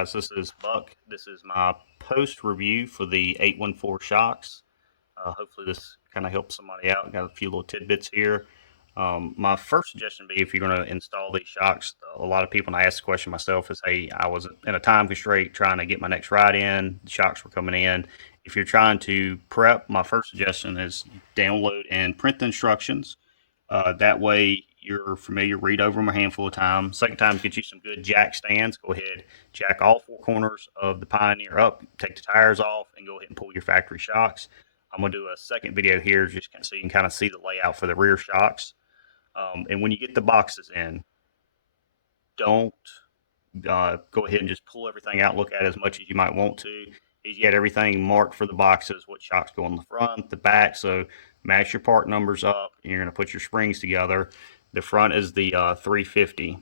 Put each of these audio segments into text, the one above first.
guys, this is Buck. This is my post review for the 814 shocks. Hopefully this kind of helps somebody out. Got a few little tidbits here. My first suggestion would be if you're going to install these shocks, a lot of people, and I asked the question myself, is hey, I was in a time constraint trying to get my next ride in. The shocks were coming in. If you're trying to prep, my first suggestion is download and print the instructions. That way you're familiar, read over them a handful of times. Second time, get you some good jack stands. Go ahead, jack all four corners of the Pioneer up, take the tires off, and go ahead and pull your factory shocks. I'm going to do a second video here just so you can kind of see the layout for the rear shocks. And when you get the boxes in, don't go ahead and just pull everything out, look at it as much as you might want to. You got everything marked for the boxes, what shocks go on the front, the back. So match your part numbers up, and you're going to put your springs together. The front is the 350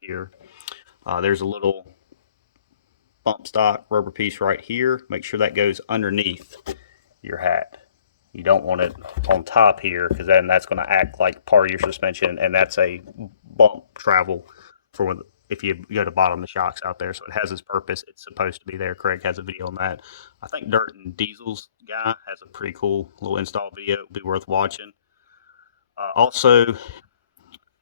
here. There's a little bump stock rubber piece right here. Make sure that goes underneath your hat. You don't want it on top here because then that's going to act like part of your suspension, and that's a bump travel for if you go to bottom the shocks out there. So it has its purpose. It's supposed to be there. Craig has a video on that. I think Dirt and Diesel's guy has a pretty cool little install video. It'll be worth watching. Also,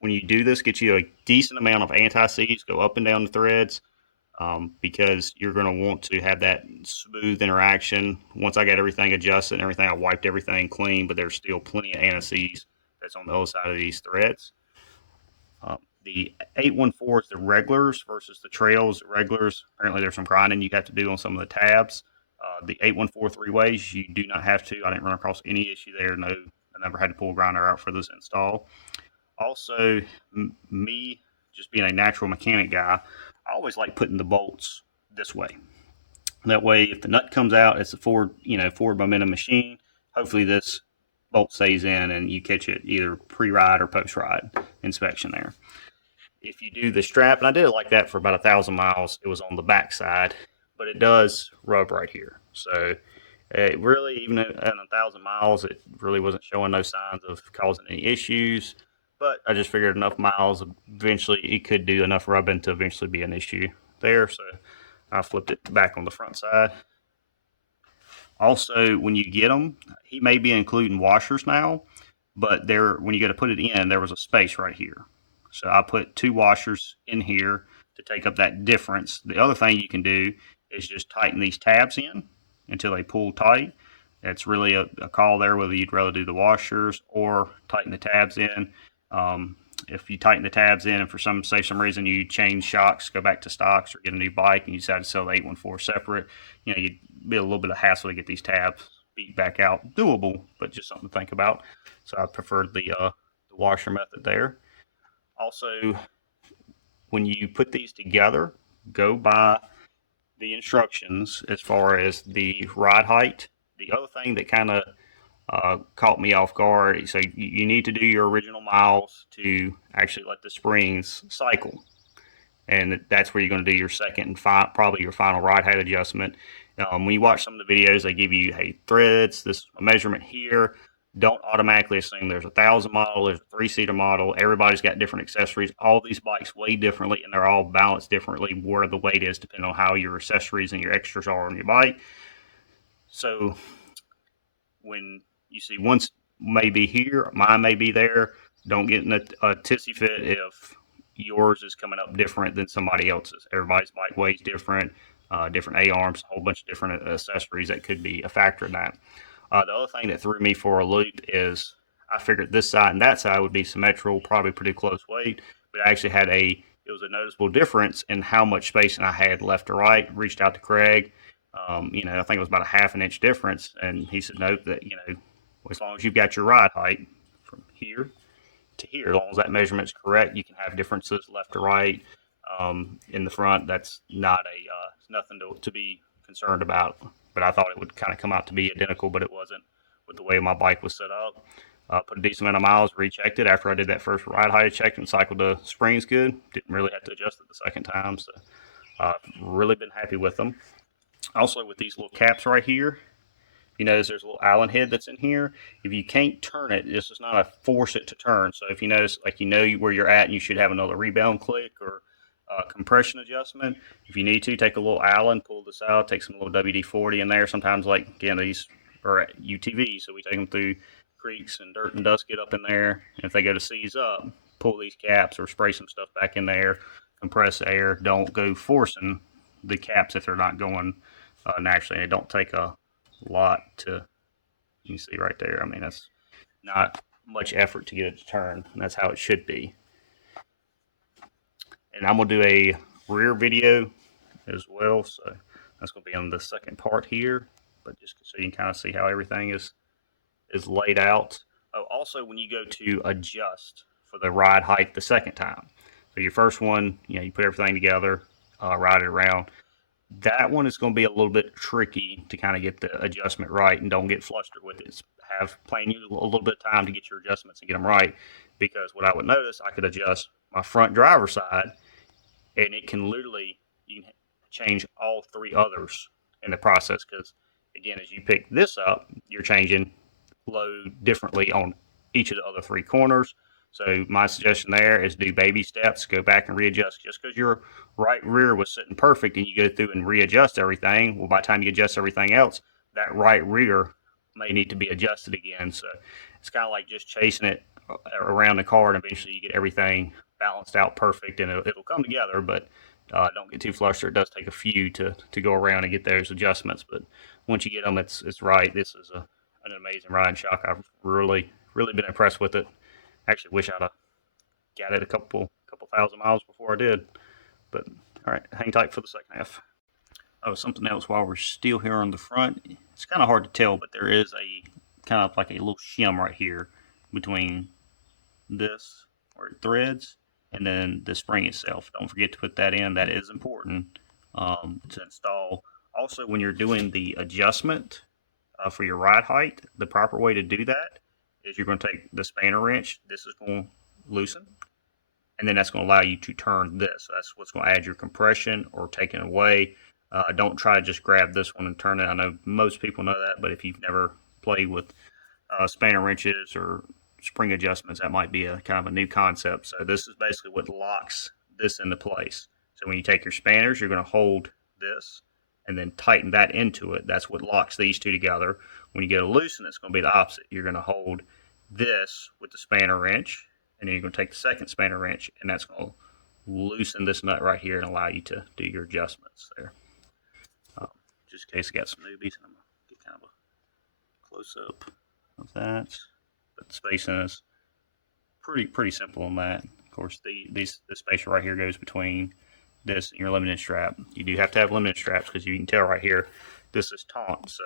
when you do this, get you a decent amount of anti-seize. Go up and down the threads. Because you're going to want to have that smooth interaction. Once I got everything adjusted and everything, I wiped everything clean, but there's still plenty of anti-seize that's on the other side of these threads. The 814 is the regulars versus the trails. The regulars, apparently there's some grinding you have to do on some of the tabs. The 814 three-ways, you do not have to. I didn't run across any issue there. No, I never had to pull a grinder out for this install. Also, me just being a natural mechanic guy, I always like putting the bolts this way. That way, if the nut comes out, it's a forward momentum machine. Hopefully, this bolt stays in and you catch it either pre-ride or post-ride inspection there. If you do the strap, and I did it like that for about 1,000 miles, it was on the back side, but it does rub right here. So it really, even at 1,000 miles, it really wasn't showing no signs of causing any issues. But I just figured enough miles, eventually it could do enough rubbing to eventually be an issue there. So I flipped it back on the front side. Also, when you get them, he may be including washers now, but there, when you go to put it in, there was a space right here. So I put 2 washers in here to take up that difference. The other thing you can do is just tighten these tabs in until they pull tight. It's really a call there whether you'd rather do the washers or tighten the tabs in. If you tighten the tabs in and for some reason you change shocks, go back to stocks or get a new bike and you decide to sell the 814 separate, you'd be a little bit of hassle to get these tabs beat back out. Doable, but just something to think about. So I preferred the washer method there. Also, when you put these together, go by the instructions as far as the ride height. The other thing that kind of caught me off guard. So you need to do your original miles to actually let the springs cycle, and that's where you're going to do your second and probably your final ride height adjustment. When you watch some of the videos, they give you threads. This is a measurement here. Don't automatically assume there's a 1,000 model, there's a 3-seater model. Everybody's got different accessories. All these bikes weigh differently, and they're all balanced differently where the weight is, depending on how your accessories and your extras are on your bike. So when you see one's may be here, mine may be there, don't get in a tissy fit if yours is coming up different than somebody else's. Everybody's bike weighs different, different A-arms, a whole bunch of different accessories that could be a factor in that. The other thing that threw me for a loop is I figured this side and that side would be symmetrical, probably pretty close weight, but I actually had it was a noticeable difference in how much spacing I had left to right. Reached out to Craig. I think it was about a half an inch difference, and he said, nope, that, as long as you've got your ride height from here to here, as long as that measurement's correct, you can have differences left to right in the front. That's not nothing to be concerned about. But I thought it would kind of come out to be identical, but it wasn't with the way my bike was set up. Put a decent amount of miles, rechecked it after I did that first ride height check and cycled the springs good. Didn't really have to adjust it the second time, so really been happy with them. Also, with these little caps right here, you notice there's a little Allen head that's in here. If you can't turn it, this is not a force it to turn. So if you notice, where you're at and you should have another rebound click or compression adjustment. If you need to, take a little Allen, pull this out, take some little WD-40 in there. Sometimes, like, again, these are UTV, so we take them through creeks and dirt and dust, get up in there. And if they go to seize up, pull these caps or spray some stuff back in there, compress air. Don't go forcing the caps if they're not going naturally. It don't take a lot to, you can see right there. I mean, that's not much effort to get it to turn, and that's how it should be. And I'm gonna do a rear video as well, so that's gonna be on the second part here. But just so you can kind of see how everything is laid out. Oh, also when you go to adjust for the ride height the second time, so your first one, you put everything together, ride it around. That one is going to be a little bit tricky to kind of get the adjustment right, and don't get flustered with it. Have playing you a little bit of time to get your adjustments and get them right, because what I would notice, I could adjust my front driver's side, and it can literally, you can change all three others in the process, because again, as you pick this up, you're changing load differently on each of the other three corners. So my suggestion there is do baby steps, go back and readjust. Just because your right rear was sitting perfect and you go through and readjust everything, well, by the time you adjust everything else, that right rear may need to be adjusted again. So it's kind of like just chasing it around the car, and eventually you get everything balanced out perfect, and it'll come together. But don't get too flustered. It does take a few to go around and get those adjustments. But once you get them, it's right. This is an amazing riding shock. I've really been impressed with it. Actually, wish I'd have got it a couple thousand miles before I did. But all right, hang tight for the second half. Oh, something else while we're still here on the front. It's kind of hard to tell, but there is a kind of like a little shim right here between this where it threads and then the spring itself. Don't forget to put that in. That is important to install. Also, when you're doing the adjustment for your ride height, the proper way to do that is you're going to take the spanner wrench. This is going to loosen, and then that's going to allow you to turn this. So that's what's going to add your compression or take it away. Don't try to just grab this one and turn it. I know most people know that, but if you've never played with spanner wrenches or spring adjustments, that might be a kind of a new concept. So this is basically what locks this into place. So when you take your spanners, you're going to hold this and then tighten that into it. That's what locks these two together. When you go to loosen, it's going to be the opposite. You're going to hold this with the spanner wrench, and then you're going to take the second spanner wrench, and that's going to loosen this nut right here and allow you to do your adjustments there. Just in case I got some newbies, I'm going to get kind of a close up of that. But the spacing is pretty simple on that. Of course, the spacer right here goes between this and your limited strap. You do have to have limited straps, because you can tell right here this is taut, so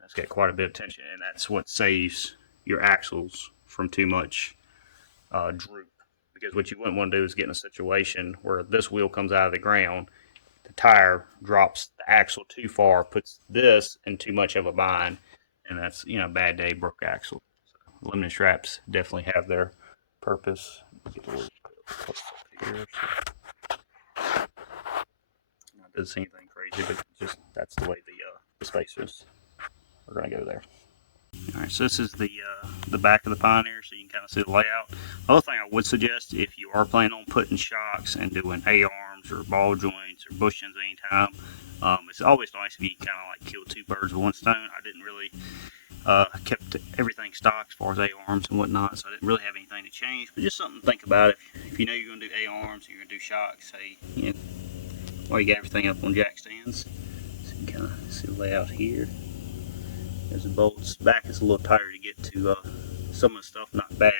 that's got quite a bit of tension, and that's what saves your axles from too much droop. Because what you wouldn't want to do is get in a situation where this wheel comes out of the ground, the tire drops the axle too far, puts this in too much of a bind, and that's a bad day, broke axle. So limited straps definitely have their purpose. Get a little close up here. Not doesn't see anything crazy, but just that's the way the spacers are going to go there. All right, so this is the back of the Pioneer, so you can kind of see the layout. The other thing I would suggest, if you are planning on putting shocks and doing A-arms or ball joints or bushings anytime, it's always nice if you can kind of like kill two birds with one stone. I didn't really kept everything stock as far as A-arms and whatnot, so I didn't really have anything to change. But just something to think about if you know you're going to do A-arms and you're going to do shocks. Hey, well, you got everything up on jack stands, so you can kind of see the layout here. There's the bolts. Back is a little tighter to get to some of the stuff, not bad.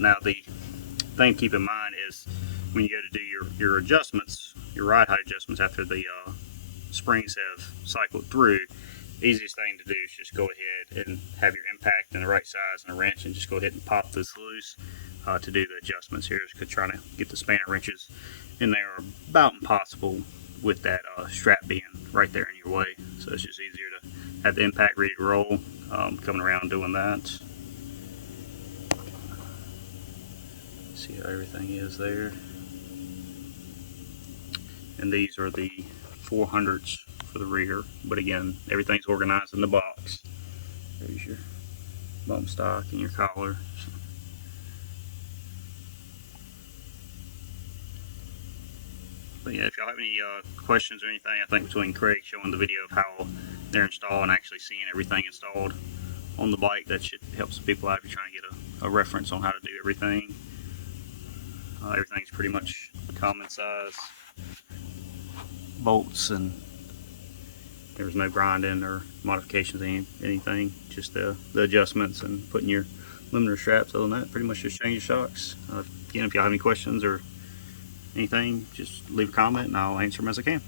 Now the thing to keep in mind is when you go to do your adjustments, your ride height adjustments after the springs have cycled through, the easiest thing to do is just go ahead and have your impact in the right size and a wrench, and just go ahead and pop this loose to do the adjustments here, because trying to get the spanner wrenches in there are about impossible with that strap being right there in your way. So it's just easier to have the impact ready to roll, coming around doing that. See how everything is there. And these are the 400s for the rear, but again, everything's organized in the box. There's your bump stock and your collar. But yeah, if y'all have any questions or anything, I think between Craig showing the video of how they're installed and actually seeing everything installed on the bike, that should help some people out if you're trying to get a reference on how to do everything. Everything's pretty much common size bolts, and there's no grinding or modifications, anything, just the adjustments and putting your limiter straps. Other than that, pretty much just change your shocks. Again, if y'all have any questions or anything, just leave a comment and I'll answer them as I can.